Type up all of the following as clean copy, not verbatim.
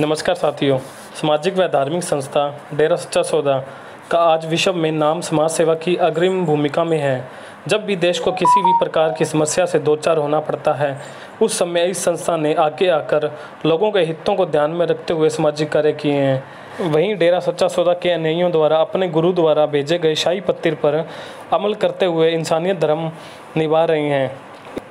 नमस्कार साथियों, सामाजिक व धार्मिक संस्था डेरा सच्चा सौदा का आज विश्व में नाम समाज सेवा की अग्रिम भूमिका में है। जब भी देश को किसी भी प्रकार की समस्या से दो चार होना पड़ता है, उस समय इस संस्था ने आगे आकर लोगों के हितों को ध्यान में रखते हुए सामाजिक कार्य किए हैं। वहीं डेरा सच्चा सौदा के अनुयायियों द्वारा अपने गुरु द्वारा भेजे गए शाही पत्र पर अमल करते हुए इंसानियत धर्म निभा रहे हैं।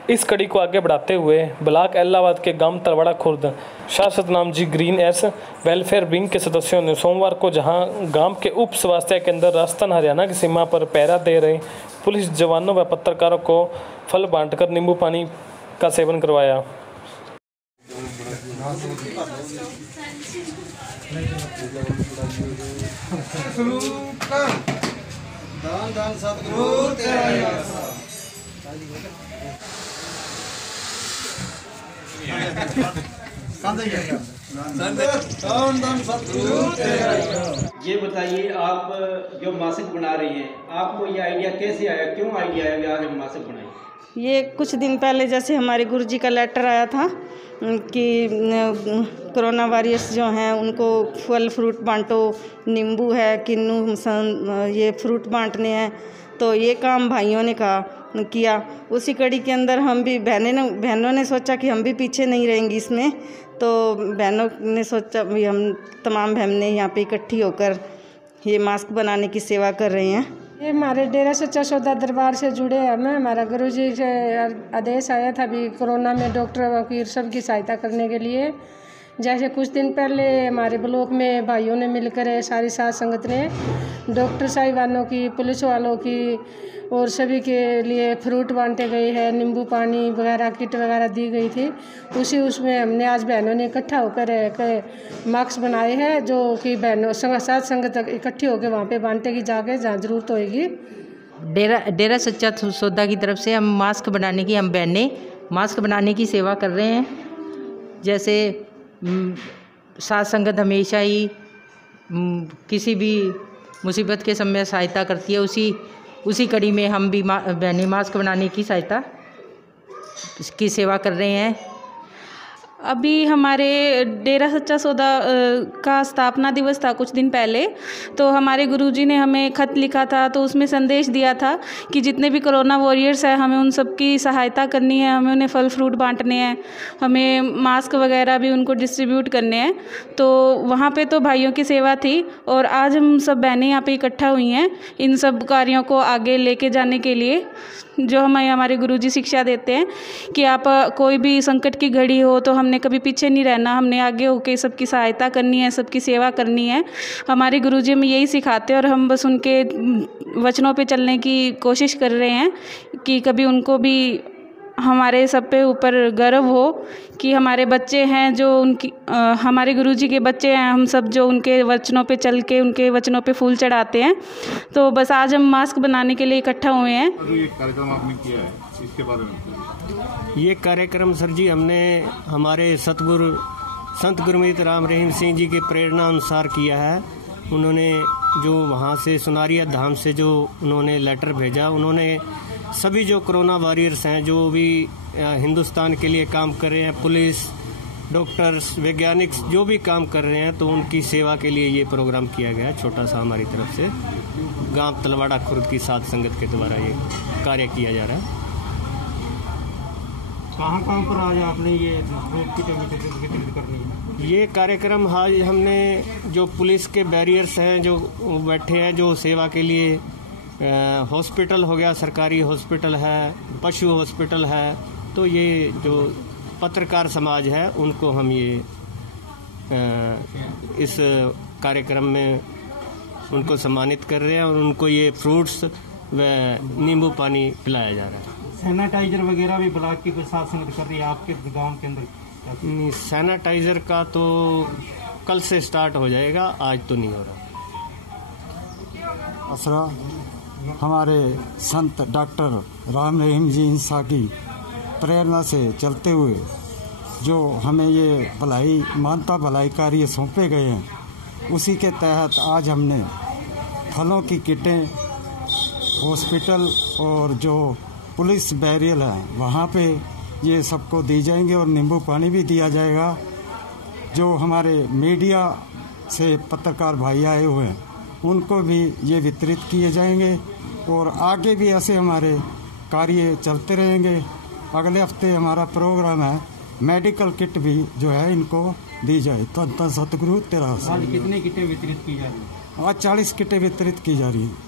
इस कड़ी को आगे बढ़ाते हुए ब्लॉक इलाहाबाद के गांव तलवाड़ा खुर्द शाश्वत नाम जी ग्रीन एस वेलफेयर विंग के सदस्यों ने सोमवार को जहां गांव के उप स्वास्थ्य केंद्र राजस्थान हरियाणा की सीमा पर पहरा दे रहे पुलिस जवानों व पत्रकारों को फल बांटकर नींबू पानी का सेवन करवाया। ये बताइए, आप जो मासिक बना रही हैं, आपको ये आइडिया कैसे आया, क्यों आइडिया आया आज हम मासिक बनाए? ये कुछ दिन पहले जैसे हमारे गुरुजी का लेटर आया था कि कोरोना वॉरियर्स जो हैं उनको फल फ्रूट बांटो, नींबू है, किन्नू, ये फ्रूट बांटने हैं। तो ये काम भाइयों ने किया। उसी कड़ी के अंदर हम भी बहनों ने सोचा कि हम भी पीछे नहीं रहेंगी इसमें। तो बहनों ने सोचा भी हम तमाम बहनें यहाँ पे इकट्ठी होकर ये मास्क बनाने की सेवा कर रहे हैं। ये हमारे डेरा सच्चा सौदा दरबार से जुड़े हमें हमारा गुरुजी से आदेश आया था भी कोरोना में डॉक्टर वकील सबकी सहायता करने के लिए। जैसे कुछ दिन पहले हमारे ब्लॉक में भाइयों ने मिलकर सारी साथ संगत ने डॉक्टर साहिबानों की, पुलिस वालों की और सभी के लिए फ्रूट बांटे गए हैं, नींबू पानी वगैरह किट वगैरह दी गई थी। उसमें हमने आज बहनों ने इकट्ठा होकर मास्क बनाए हैं जो कि बहनों साथ संगत इकट्ठी होकर वहाँ पे बांटेगी जाके जहाँ ज़रूरत होएगी। डेरा सच्चा सौदा की तरफ से हम मास्क बनाने की, हम बहनें मास्क बनाने की सेवा कर रहे हैं। जैसे साथ संगत हमेशा ही किसी भी मुसीबत के समय सहायता करती है, उसी कड़ी में हम भी बहनें मास्क बनाने की सहायता की सेवा कर रहे हैं। अभी हमारे डेरा सच्चा सौदा का स्थापना दिवस था कुछ दिन पहले, तो हमारे गुरुजी ने हमें खत लिखा था। तो उसमें संदेश दिया था कि जितने भी कोरोना वॉरियर्स हैं हमें उन सब की सहायता करनी है, हमें उन्हें फल फ्रूट बांटने हैं, हमें मास्क वगैरह भी उनको डिस्ट्रीब्यूट करने हैं। तो वहाँ पे तो भाइयों की सेवा थी और आज हम सब बहनें यहाँ पे इकट्ठा हुई हैं इन सब कार्यों को आगे लेके जाने के लिए, जो हमें हमारे गुरुजी शिक्षा देते हैं कि आप कोई भी संकट की घड़ी हो तो हमने कभी पीछे नहीं रहना, हमने आगे होके सबकी सहायता करनी है, सबकी सेवा करनी है। हमारे गुरुजी हमें यही सिखाते हैं और हम बस उनके वचनों पे चलने की कोशिश कर रहे हैं कि कभी उनको भी हमारे सब पे ऊपर गर्व हो कि हमारे बच्चे हैं जो हमारे गुरुजी के बच्चे हैं, हम सब जो उनके वचनों पे चल के उनके वचनों पे फूल चढ़ाते हैं। तो बस आज हम मास्क बनाने के लिए इकट्ठा हुए हैं। ये कार्यक्रम आपने किया है, इसके बारे में? ये कार्यक्रम सर जी हमने हमारे सतगुरु संत गुरमीत राम रहीम सिंह जी के प्रेरणा अनुसार किया है। उन्होंने जो वहाँ से सुनारिया धाम से जो उन्होंने लेटर भेजा, उन्होंने सभी जो कोरोना वॉरियर्स हैं जो भी हिंदुस्तान के लिए काम कर रहे हैं, पुलिस, डॉक्टर्स, वैज्ञानिक जो भी काम कर रहे हैं, तो उनकी सेवा के लिए ये प्रोग्राम किया गया है। छोटा सा हमारी तरफ से गांव तलवाड़ा खुर्द की साथ संगत के द्वारा ये कार्य किया जा रहा है। कहाँ पर आज आपने ये फ्रूट की वितरित करनी है? ये कार्यक्रम आज हमने जो पुलिस के बैरियर्स हैं जो बैठे हैं, जो सेवा के लिए हॉस्पिटल हो गया, सरकारी हॉस्पिटल है, पशु हॉस्पिटल है, तो ये जो पत्रकार समाज है उनको हम ये इस कार्यक्रम में उनको सम्मानित कर रहे हैं और उनको ये फ्रूट्स व नींबू पानी पिलाया जा रहा है। सैनिटाइजर वगैरह भी ब्लॉक की साथ संगत कर रही है आपके गांव के अंदर? सैनिटाइजर का तो कल से स्टार्ट हो जाएगा, आज तो नहीं हो रहा। असरा हमारे संत डॉक्टर राम रहीम जी इंसा की प्रेरणा से चलते हुए जो हमें ये मानवता भलाई कार्य सौंपे गए हैं, उसी के तहत आज हमने फलों की किटें हॉस्पिटल और जो पुलिस बैरियल है वहाँ पे ये सबको दी जाएंगे और नींबू पानी भी दिया जाएगा। जो हमारे मीडिया से पत्रकार भाई आए हुए हैं उनको भी ये वितरित किए जाएंगे और आगे भी ऐसे हमारे कार्य चलते रहेंगे। अगले हफ्ते हमारा प्रोग्राम है, मेडिकल किट भी जो है इनको दी जाए। तो सतगुरु तेरा आज कितने किटें वितरित की जा रही है? आज 40 किटें वितरित की जा रही है।